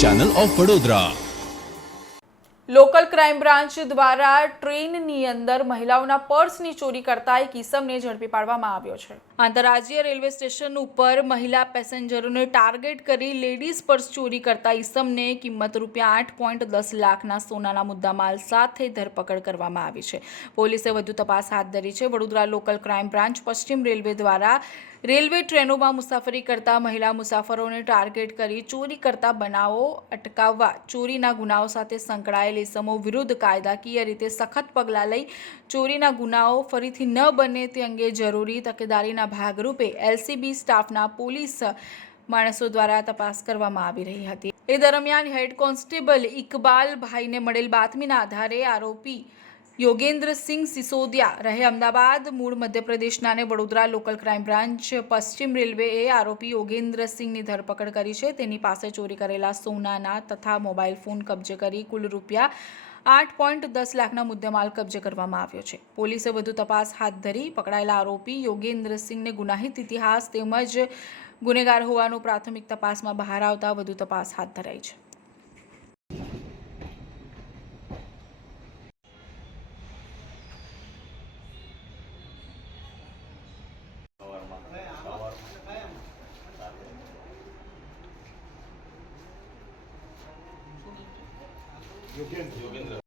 Channel of Vadodara local crime branch દ્વારા ટ્રેનની અંદર મહિલાઓના પર્સની ચોરી કરતા એક ઈસમને ઝડપી પાડવામાં આવ્યો છે. આંતરરાજ્ય રેલવે સ્ટેશન ઉપર મહિલા પેસેન્જરોને ટાર્ગેટ કરી લેડીઝ પર્સ ચોરી કરતા ઈસમને કિંમત રૂપિયા આઠ પોઈન્ટ દસ લાખના સોનાના મુદ્દામાલ સાથે ધરપકડ કરવામાં આવી છે. પોલીસે વધુ તપાસ હાથ ધરી છે. વડોદરા લોકલ ક્રાઇમ બ્રાન્ચ પશ્ચિમ રેલવે દ્વારા રેલવે ટ્રેનોમાં મુસાફરી કરતા મહિલા મુસાફરોને ટાર્ગેટ કરી ચોરી કરતા બનાવો અટકાવવા, ચોરીના ગુનાઓ સાથે સંકળાયેલ ઇસમો વિરુદ્ધ કાયદાકીય રીતે સખત પગલાં લઈ ચોરીના ગુનાઓ ફરીથી ન બને તે અંગે જરૂરી તકેદારીના ભાગરૂપે એલસીબી સ્ટાફના પોલીસ માણસો દ્વારા તપાસ કરવામાં આવી રહી હતી. એ દરમિયાન હેડ કોન્સ્ટેબલ ઇકબાલભાઈને મળેલ બાતમીના આધારે આરોપી યોગેન્દ્રસિંહ સિસોદિયા રહે અમદાવાદ. મૂળ મધ્યપ્રદેશના અને વડોદરા લોકલ ક્રાઇમ બ્રાન્ચ પશ્ચિમ રેલવેએ આરોપી યોગેન્દ્રસિંહની ધરપકડ કરી છે. તેની પાસે ચોરી કરેલા સોનાના તથા મોબાઈલ ફોન કબજે કરી કુલ રૂપિયા આઠ પોઈન્ટ દસ લાખના મુદ્દેમાલ કબજે કરવામાં આવ્યો છે. પોલીસે વધુ તપાસ હાથ ધરી પકડાયેલા આરોપી યોગેન્દ્રસિંહને ગુનાહિત ઇતિહાસ તેમજ ગુનેગાર હોવાનું પ્રાથમિક તપાસમાં બહાર આવતા વધુ તપાસ હાથ ધરાઈ છે. 有辫子有辫子。